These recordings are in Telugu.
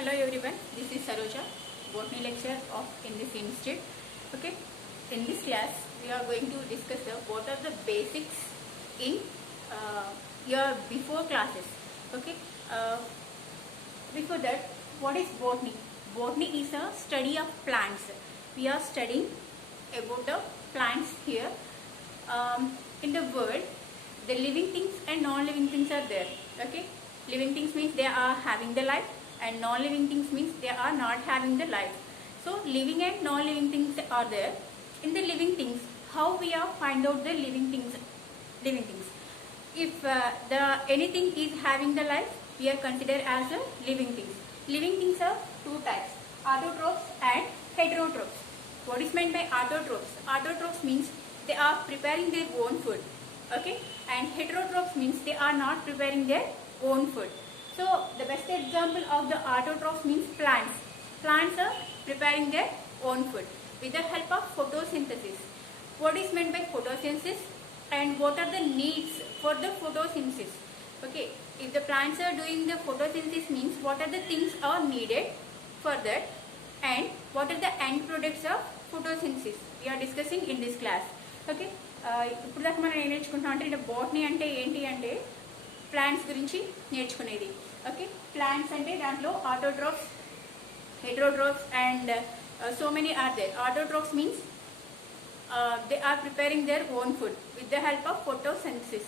Hello everyone, this is Saroja, botany lecturer of in this institute. Okay, in this class we are going to discuss what are the basics in your before classes. Okay, before that, what is botany? Botany is a study of plants. We are studying about the plants here. In the world, the living things and non-living things are there. Okay, living things means they are having the life, and non-living things means they are not having the life. So living and non-living things are there. In the living things, how we are find out the living things? If anything is having the life, we are considered as a living things. Living things are two types: autotrophs and heterotrophs. What is meant by autotrophs? Autotrophs means they are preparing their own food. Okay, and heterotrophs means they are not preparing their own food. So the best example of the autotrophs means plants. Plants are preparing their own food with the help of photosynthesis. What is meant by photosynthesis and what are the needs for the photosynthesis? Okay, if the plants are doing the photosynthesis means what are the things are needed for that and what are the end products of photosynthesis? We are discussing in this class. Okay, ఇప్పుడు దాకా మనం ఏం నేర్చుకుంటాం అంటే బోటనీ అంటే ఏంటి అంటే ప్లాంట్స్ గురించి నేర్చుకునేది. ఓకే, ప్లాంట్స్ అంటే దాంట్లో autotrophs, heterotrophs and so many are there. Autotrophs means they are preparing their own food with the help of photosynthesis.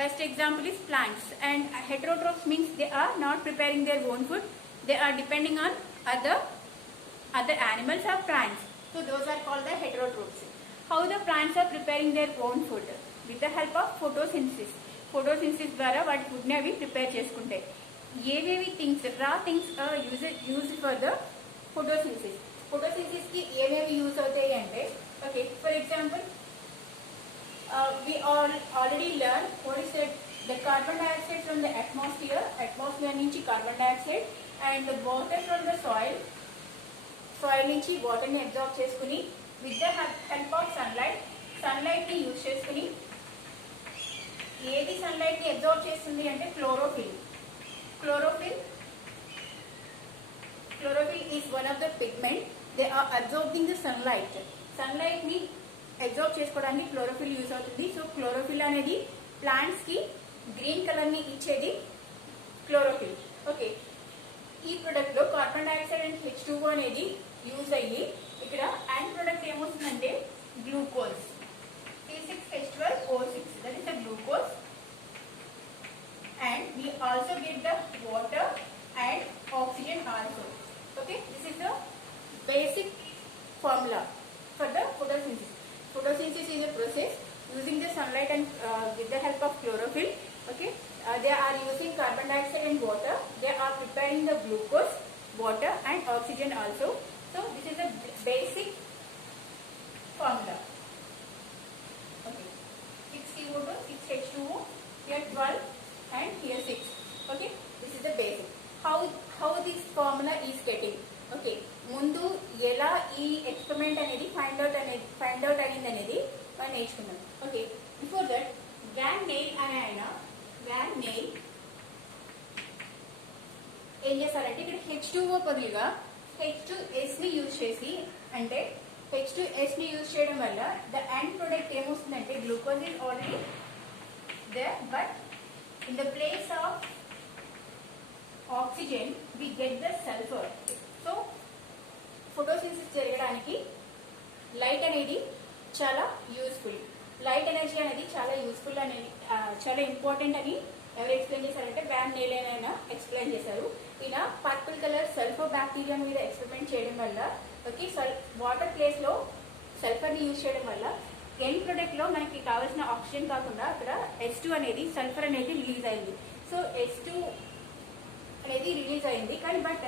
Best example is plants. And heterotrophs means they are not preparing their own food, they are depending on other animals or plants. So those are called the heterotrophs. How the plants are preparing their own food? With the help of photosynthesis. Photosynthesis ద్వారా వాటి ఫుడ్ ని అవి ప్రిపేర్ చేసుకుంటాయి. ఏవేవి థింగ్స్ రా things use for the photosynthesis. Photosynthesis కి ఏవేవి యూజ్ అవుతాయి అంటే, okay, for example we already learned what is the carbon dioxide from the atmosphere నుంచి carbon dioxide and the water from the soil నుంచి water ని absorb చేసుకుని with the help of sunlight ని యూజ్ చేసుకుని ఏది సన్లైట్ ని అబ్జార్బ్ చేస్తుంది అంటే chlorophyll is one of the pigment. They are absorbing the sunlight ని అబ్జార్బ్ చేసుకోవడానికి క్లోరోఫిల్ యూజ్ అవుతుంది. సో క్లోరోఫిల్ అనేది ప్లాంట్స్ కి గ్రీన్ కలర్ ని ఇచ్చేది క్లోరోఫిల్. ఓకే, ఈ ప్రొడక్ట్ లో కార్బన్ డైఆక్సైడ్ అండ్ H2O అనేది యూజ్ అయ్యి ఇక్కడ అండ్ ప్రొడక్ట్ ఏమవుతుందంటే glucose, C6H12O6, that is the glucose, and we also get the water and oxygen also. Okay, this is the basic formula for the photosynthesis. Photosynthesis is a process using the sunlight and with the help of chlorophyll. Okay, they are using carbon dioxide and water. They are preparing the glucose, water and oxygen also. So this is the basic formula. Okay, 6CO2, 6H2O, here 12 and here 6. Okay, this is the basic. How this formula is getting? Okay, ముందు ఎలా ఈ ఎక్స్పెరిమెంట్ అనేది ఫైండ్ అవుట్ అయింది అనేది మనం నేర్చుకున్నాం. Okay, before that van nail అనే ఆయన ఏం చేస్తారంటే ఇక్కడ H2O బదులుగా H2S ని యూజ్ చేసి, అంటే H2S ని యూజ్ చేయడం వల్ల ద ఎండ్ ప్రొడక్ట్ ఏమొస్తుందంటే glucose is already there, but in the place of oxygen we get the sulphur. So photosynthesis జరగడానికి లైట్ అనేది చాలా యూస్ఫుల్. లైట్ ఎనర్జీ అనేది చాలా యూస్ఫుల్ అనేది చాలా ఇంపార్టెంట్ అని ఎవరు ఎక్స్ప్లెయిన్ చేశారంటే వ్యాన్ నెయిల్ అయినా ఎక్స్ప్లెయిన్ చేశారు. ఇలా పర్పుల్ కలర్ సల్ఫర్ బ్యాక్టీరియా మీద ఎక్స్పెరిమెంట్ చేయడం వల్ల, ఓకే, వాటర్ ప్లేస్ లో సల్ఫర్ ని యూజ్ చేయడం వల్ల ఎండ్ ప్రొడక్ట్ లో మనకి కావాల్సిన ఆక్సిజన్ కాకుండా అక్కడ S2 అనేది సల్ఫర్ అనేది రిలీజ్ అయింది. సో S2 అనేది రిలీజ్ అయింది, కానీ బట్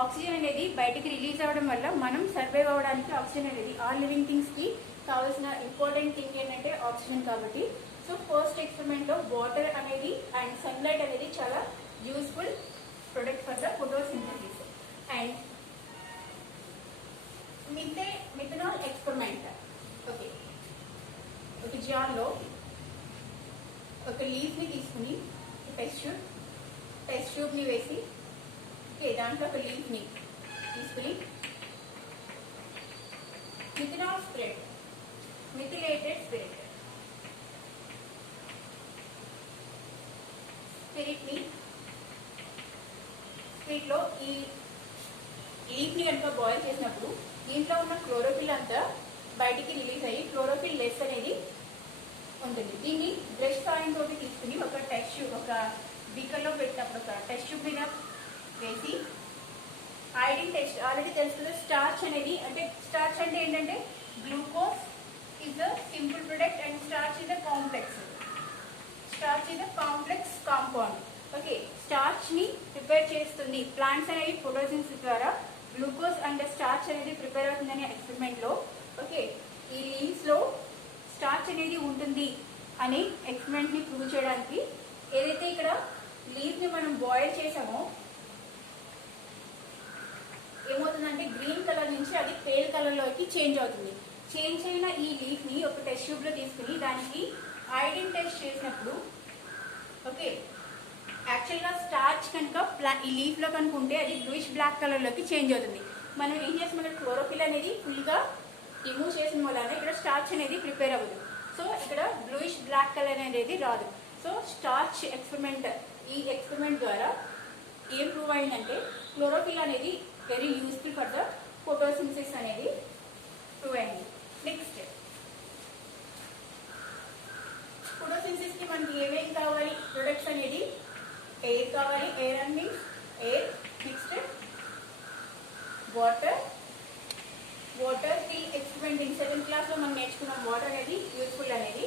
ఆక్సిజన్ అనేది బయటికి రిలీజ్ అవ్వడం వల్ల మనం సర్వైవ్ అవ్వడానికి ఆక్సిజన్ అనేది ఆల్ లివింగ్ థింగ్స్ కి కావాల్సిన ఇంపార్టెంట్ థింగ్ ఏంటంటే ఆక్సిజన్ కాబట్టి. సో ఫస్ట్ ఎక్స్పెరిమెంట్ లో వాటర్ అనేది అండ్ సన్లైట్ అనేది చాలా useful product for the photosynthesis. And methanol experiment. Okay, ఒక జార్ లో ఒక లీఫ్ ని తీసుకుని టెస్ట్ ట్యూబ్ ని వేసి ఓకే, దాంట్లో ఒక లీఫ్ని తీసుకుని మిథనాల్ స్పిరిట్, మిథిలేటెడ్ స్పిరిట్, స్పిరిట్ని స్పిరిట్లో ఈ లీఫ్ని కనుక బాయిల్ చేసినప్పుడు దీంట్లో ఉన్న క్లోరోఫిల్ అంతా బయటికి రిలీజ్ అయ్యి క్లోరోఫిల్ లెస్ అనేది ఉంటుంది. దీన్ని బ్రష్ సాయం తోటి తీసుకుని ఒక బీకర్లో పెట్టినప్పుడు ఒక టెస్ట్ ట్యూబ్ మీద వేసి ఐడిన్ టెస్ట్ ఆల్రెడీ తెలుస్తుంది. స్టార్చ్ అనేది స్టార్చ్ అంటే ఏంటంటే glucose is a simple product and starch is a complex. Starch is a complex compound. Okay, starch ni prepare చేస్తుంది. ప్లాంట్స్ అనేవి ఫోటోసింథసిస్ ద్వారా గ్లూకోజ్ అండ్ స్టార్చ్ అనేది ప్రిపేర్ అవుతుందనే ఎక్స్పెరిమెంట్ లో ఓకే ఈ లీవ్స్ లో స్టార్చ్ అనేది ఉంటుంది అని ఎక్స్పెరిమెంట్ ని ప్రూవ్ చేయడానికి ఏదైతే ఇక్కడ లీవ్ ని మనం బాయిల్ చేసామో ఏమవుతుందంటే గ్రీన్ కలర్ నుంచి అది పేల్ కలర్ లోకి చేంజ్ అవుతుంది. చేంజ్ అయిన ఈ లీఫ్ ని ఒక టెస్ట్ ట్యూబ్ లో తీసుకుని దానికి ఐడిన్ టెస్ట్ చేసినప్పుడు ఓకే యాక్చువల్ గా స్టార్చ్ కనుక ఈ లీఫ్ లో కనుక ఉంటే అది బ్లూయిష్ బ్లాక్ కలర్ లోకి చేంజ్ అవుతుంది. మనం ఏం చేస్తాం, క్లోరోఫిల్ అనేది ఫుల్ గా రిమూవ్ చేసిన వల్ల ఇక్కడ స్టార్చ్ అనేది ప్రిపేర్ అవ్వదు. సో ఇక్కడ బ్లూయిష్ బ్లాక్ కలర్ అనేది రాదు. సో స్టార్చ్ ఈ ఎక్స్పెరిమెంట్ ద్వారా ఏం ప్రూవ్ అయిందంటే క్లోరోఫిల్ అనేది very useful for the photosynthesis అనేది ప్రూవ్ అయింది. నెక్స్ట్ ఫోటోసింథసిస్ కి మనకి ఏమేమి కావాలి ప్రొడక్ట్స్ అనేది ఎయిర్ కావాలి. Air and means air, next water. Experiment in 7th class లో మనం నేర్చుకున్నాం వాటర్ అనేది యూస్ఫుల్ అనేది.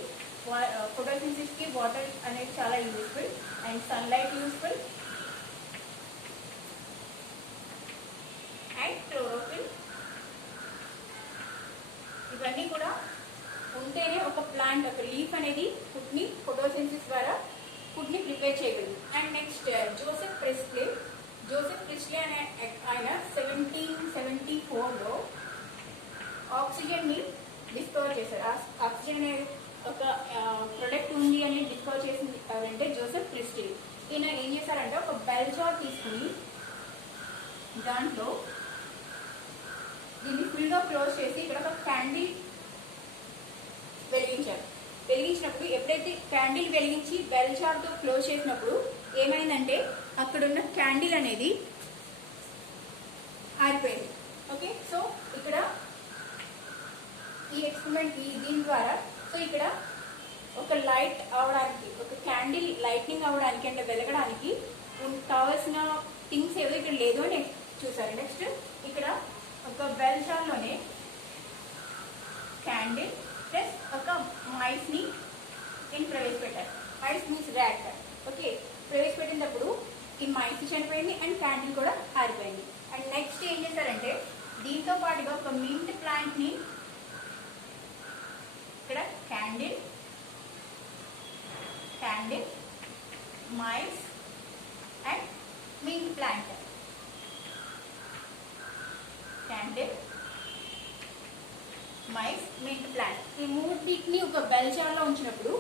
ఫోటోసింథసిస్ కి వాటర్ అనేది చాలా useful and sunlight useful and chlorophyll. ఇవన్నీ కూడా ఉంటేనే ఒక ప్లాంట్ ఒక లీఫ్ అనేది ఫుడ్ ని ఫోటోసింథసిస్ ద్వారా ఫుడ్ ని ప్రిపేర్ చేయగలదు. అండ్ నెక్స్ట్ జోసెఫ్ ప్రిస్లే అనే ఆయన 1774 లో ఆక్సిజన్ ని డిస్కవర్ చేశారు. ఆక్సిజన్ అనే ఒక ప్రొడక్ట్ ఉంది అని డిస్కవర్ చేసింది ఎవరంటే జోసెఫ్ ప్రిస్లే. ఈయన ఏం చేశారంటే ఒక బెల్ జార్ తీసుకుని దాంట్లో దీన్ని ఫుల్ గా క్లోజ్ చేసి ఇక్కడ ఒక క్యాండిల్ వెలిగించినప్పుడు ఎప్పుడైతే క్యాండిల్ వెలిగించి బెల్ జార్ తో క్లోజ్ చేసినప్పుడు ఏమైందంటే అక్కడున్న క్యాండిల్ అనేది ఆరిపోయింది. ఓకే, సో ఇక్కడ ఈ ఎక్స్పెరిమెంట్ దీని ద్వారా సో ఇక్కడ ఒక లైట్ అవడానికి ఒక క్యాండిల్ లైట్నింగ్ అవడానికి అంటే వెలగడానికి కావాల్సిన థింగ్స్ ఏవో ఇక్కడ లేదు అని చూసారు. నెక్స్ట్ ఇక్కడ ఒక బెల్ జార్ లోనే క్యాండిల్ ప్లస్ ఒక మైస్ ని నేను ప్రవేశపెట్టాను. Mice means rat. ఓకే, ప్రవేశపెట్టినప్పుడు ఈ మైస్ చనిపోయింది అండ్ క్యాండిల్ కూడా ఆరిపోయింది. అండ్ నెక్స్ట్ ఏం చేశారంటే దీంతో పాటుగా ఒక మింట్ ప్లాంట్ ని ఇక్కడ candle mice and mint plant mice mint plant ఈ మూడింటిని ఒక బెల్ జార్ లో ఉంచినప్పుడు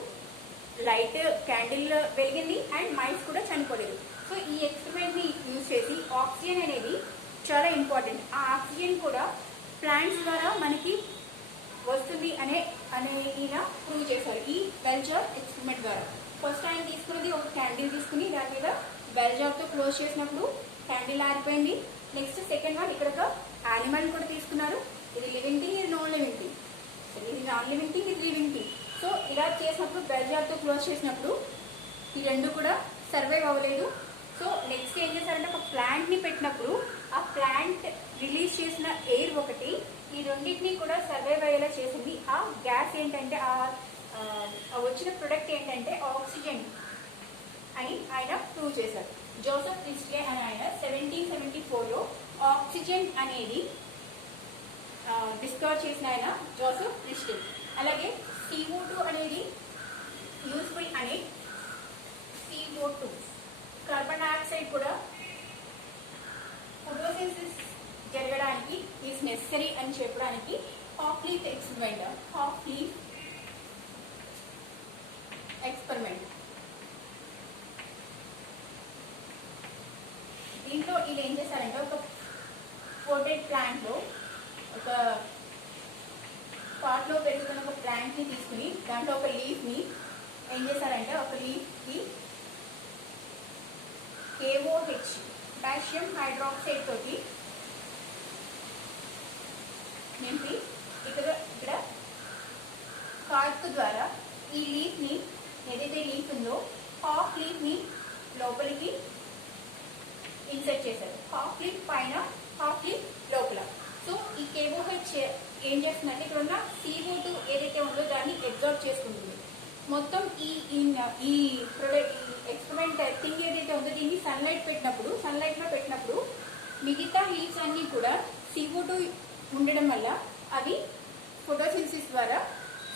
లైట్ క్యాండిల్ వెలిగింది అండ్ మైస్ కూడా చనిపోలేదు. సో ఈ ఎక్స్పెరిమెంట్ ని యూజ్ చేసి ఆక్సిజన్ అనేది చాలా ఇంపార్టెంట్. ఆ ఆక్సిజన్ కూడా ప్లాంట్స్ ద్వారా మనకి వస్తుంది అనే ఈయన ప్రూవ్ చేశారు ఈ బెల్ జార్ ఎక్స్పెరిమెంట్ ద్వారా. ఫస్ట్ ఆయన తీసుకున్నది ఒక క్యాండిల్ తీసుకుని దాని మీద బెల్ జార్ తో క్లోజ్ చేసినప్పుడు క్యాండిల్ ఆరిపోయింది. నెక్స్ట్ సెకండ్ వన్ ఇక్కడ ఒక యానిమల్ కూడా తీసుకున్నారు. ఇది లివింగ్ థింగ్, ఇది నాన్ లివింగ్ థింగ్. ఇది నాన్ లివింగ్ థింగ్, ఇది లివింగ్ థింగ్. సో ఇలా చేసినప్పుడు బెల్ జార్ తో క్లోజ్ చేసినప్పుడు ఈ రెండు కూడా సర్వైవ్ అవ్వలేదు. సో నెక్స్ట్ ఏం చేశారంటే ఒక ప్లాంట్ ని పెట్టినప్పుడు ఆ ప్లాంట్ రిలీజ్ చేసిన ఎయిర్ ఒకటి ఈ రెండింటినీ కూడా సర్వైవ్ అయ్యేలా చేసింది. ఆ గ్యాస్ ఏంటంటే ఆ వచ్చిన ప్రొడక్ట్ ఏంటంటే ఆక్సిజన్ అని ఆయన ప్రూవ్ చేశారు. జోసెఫ్ ప్రిస్లే అని ఆయన 1774 లో ఆక్సిజన్ అనేది డిస్కవర్ చేసిన ఆయన జోసెఫ్ ప్రిస్లే. అలాగే CO2 అనేది యూస్ఫుల్ అని CO2 కార్బన్ డైఆక్సైడ్ కూడా ఫోటోసింథసిస్ జరగడానికి ఈజ్ నెసరీ అని చెప్పడానికి హాఫ్ లీఫ్ ఎక్స్పెరిమెంట్ దీంట్లో వీళ్ళు ఏం చేశారంటే ఒక పోటెడ్ ప్లాంట్లో ఒక పాట్లో పెరుగుతున్న ఒక ప్లాంట్ని తీసుకుని దాంట్లో ఒక లీఫ్ని ఏం చేశారంటే ఒక లీఫ్కి KOH పొటాషియం హైడ్రాక్సైడ్ తోటి నింపి ఇక్కడ కార్క్ ద్వారా ఈ లీఫ్ని ఏదైతే లీఫ్ ఉందో హాఫ్ లీఫ్ని లోపలికి ఇన్సర్ట్ చేశారు. హాఫ్ లీఫ్ పైన హాఫ్ లీఫ్ లోపల. సో ఈ KOH ఏం చేస్తుందంటే ఇక్కడ ఉన్న CO2 ఏదైతే ఉందో దాన్ని అబ్జర్వ్ చేసుకుంటుంది. మొత్తం ఈ ప్రొడక్ట్ ఎక్స్పెరిమెంట్ థింగ్ ఏదైతే ఉందో దీన్ని సన్లైట్లో పెట్టినప్పుడు మిగతా లీవ్స్ అన్నీ కూడా CO2 ఉండడం వల్ల అవి ఫోటోసింథసిస్ ద్వారా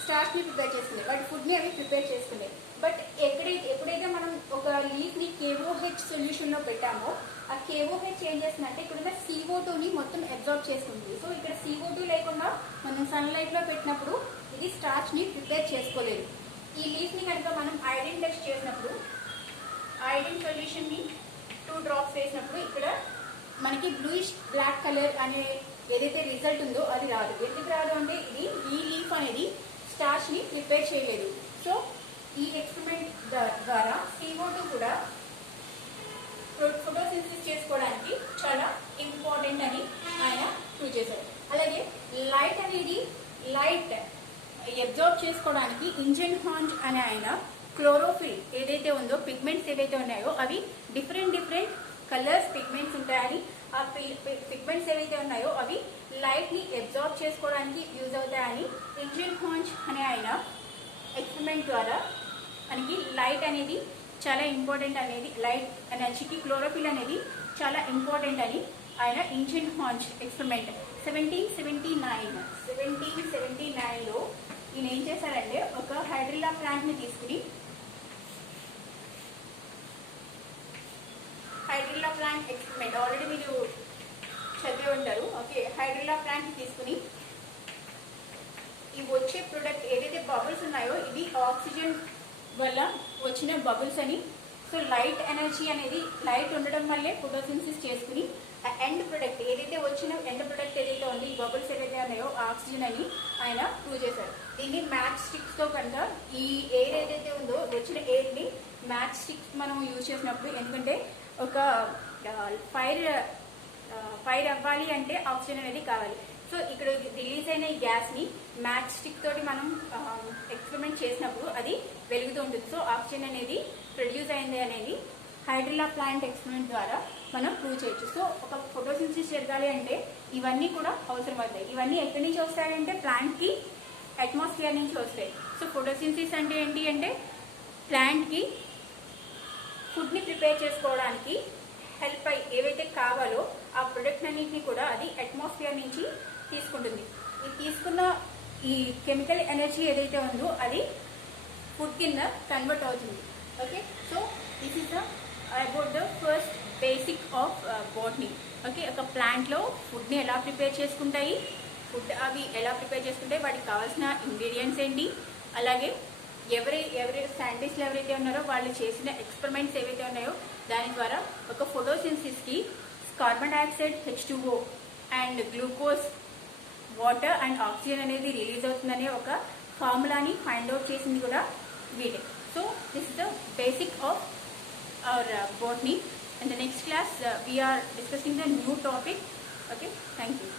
స్టార్చ్ని ప్రిపేర్ చేస్తుంది, వాటి ఫుడ్ని అవి ప్రిపేర్ చేస్తున్నాయి. బట్ ఎప్పుడైతే మనం ఒక లీఫ్ని KOH సొల్యూషన్లో పెట్టామో ఆ KOH ఏం చేస్తుందంటే ఇక్కడున్న CO2ని మొత్తం అబ్జర్వ్ చేసుకుంటుంది. సో ఇక్కడ CO2 లేకుండా మనం సన్లైట్లో పెట్టినప్పుడు ఇది స్టార్చ్ని ప్రిపేర్ చేసుకోలేదు. ఈ లీఫ్ని కనుక మనం ఐరన్ టెస్ట్ చేసినప్పుడు ఐరన్ సొల్యూషన్ని 2 drops వేసినప్పుడు ఇక్కడ మనకి బ్లూయిష్ బ్లాక్ కలర్ అనే ఏదైతే రిజల్ట్ ఉందో అది రాదు. ఎందుకు రాదు అంటే ఈ లీఫ్ అనేది స్టార్చ్ని ప్రిపేర్ చేయలేదు. సో ఈ ఎక్స్పెరిమెంట్ ద్వారా CO2 కూడా ఫోటోసింథసిస్ చేసుకోవడానికి చాలా ఇంపార్టెంట్ అని ఆయన ప్రూవ్ చేశారు. అలాగే లైట్ అబ్జర్వ్ చేసుకోవడానికి ఇంజన్ హాంజ్ అనే ఆయన క్లోరోఫిల్ ఏదైతే ఉందో పిగ్మెంట్స్ ఏవైతే ఉన్నాయో అవి డిఫరెంట్ కలర్స్ పిగ్మెంట్స్ ఉంటాయని ఆ పిగ్మెంట్స్ ఏవైతే ఉన్నాయో అవి లైట్ ని అబ్జర్వ్ చేసుకోవడానికి యూజ్ అవుతాయని ఇంజన్ హాంజ్ అనే ఆయన ఎక్స్పెరిమెంట్ ద్వారా మనకి లైట్ అనేది చాలా ఇంపార్టెంట్ అనేది లైట్ ఎనర్జీకి క్లోరోఫిల్ అనేది చాలా ఇంపార్టెంట్ అని ఆయన ఇంజన్ హాంజ్ ఎక్స్పెరిమెంట్ 1779లో ఈయన ఏం చేశారంటే ఒక హైడ్రిల్లా ప్లాంట్ ని తీసుకుని హైడ్రిల్లా ప్లాంట్ ఎక్స్పెరిమెంట్ ఆల్రెడీ మీరు చదివి ఉంటారు. ఓకే, హైడ్రిల్లా ప్లాంట్ ని తీసుకుని ఈ వచ్చే ప్రొడక్ట్ ఏదైతే బబుల్స్ ఉన్నాయో ఇవి ఆక్సిజన్ వల్ల వచ్చిన బబుల్స్ అని. సో లైట్ ఎనర్జీ అనేది లైట్ ఉండడం వల్లే ఫోటోసింథసిస్ చేసుకుని ఆ ఎండ్ ప్రొడక్ట్ ఏదైతే వచ్చిన ఎండ్ ప్రొడక్ట్ ఏదైతే ఉంది ఈ బబుల్స్ ఏదైతే ఉన్నాయో ఆక్సిజన్ అని ఆయన ప్రూవ్ చేశారు. దీన్ని మ్యాచ్ స్టిక్స్ తో కనుక ఈ ఎయిర్ ఏదైతే ఉందో వచ్చిన ఎయిర్ ని మ్యాచ్ స్టిక్స్ మనం యూజ్ చేసినప్పుడు, ఎందుకంటే ఒక ఫైర్ అవ్వాలి అంటే ఆక్సిజన్ అనేది కావాలి. సో ఇక్కడ రిలీజ్ అయిన ఈ గ్యాస్ ని మ్యాచ్ స్టిక్ తోటి మనం ఎక్స్పెరిమెంట్ చేసినప్పుడు అది వెలుగుతూ ఉంటుంది. సో ఆక్సిజన్ అనేది ప్రొడ్యూస్ అయింది అనేది హైడ్రిల్లా ప్లాంట్ ఎక్స్పెరిమెంట్ ద్వారా మనం ప్రూవ్ చేయొచ్చు. సో ఒక ఫోటోసింథసిస్ జరగాలి అంటే ఇవన్నీ కూడా అవసరం అవుతాయి. ఇవన్నీ ఎక్కడి నుంచి వస్తాయంటే ప్లాంట్ కి అట్మాస్ఫియర్ నుంచి వస్తాయి. సో ఫోటోసింథసిస్ అంటే ఏంటి అంటే ప్లాంట్ కి ఫుడ్ ని ప్రిపేర్ చేసుకోవడానికి హెల్ప్ అయ్యి ఏవైతే కావాలో ఆ ప్రొడక్ట్ అన్నింటినీ కూడా అది అట్మాస్ఫియర్ నుంచి తీసుకుంటుంది. ఈ తీసుకున్న ఈ కెమికల్ ఎనర్జీ ఏదైతే ఉందో అది ఫుడ్ కింద కన్వర్ట్ అవుతుంది. Okay, so this is about the first basic of botany. Okay, ఒక ప్లాంట్లో ఫుడ్ని ఎలా ప్రిపేర్ చేసుకుంటాయి, ఫుడ్ అవి ఎలా ప్రిపేర్ చేసుకుంటాయి, వాటికి కావాల్సిన ఇంగ్రీడియంట్స్ ఏంటి, అలాగే ఎవరి సైంటిస్టులు ఎవరైతే ఉన్నారో వాళ్ళు చేసిన ఎక్స్పెరిమెంట్స్ ఏవైతే ఉన్నాయో దాని ద్వారా ఒక ఫోటోసింథసిస్కి carbon dioxide H2O and glucose water and oxygen అనేది రిలీజ్ అవుతుందనే ఒక ఫార్ములాని ఫైండ్ అవుట్ చేసింది కూడా వీటే. So this is the basic of our botany. In the next class we are discussing the new topic. Okay, thank you.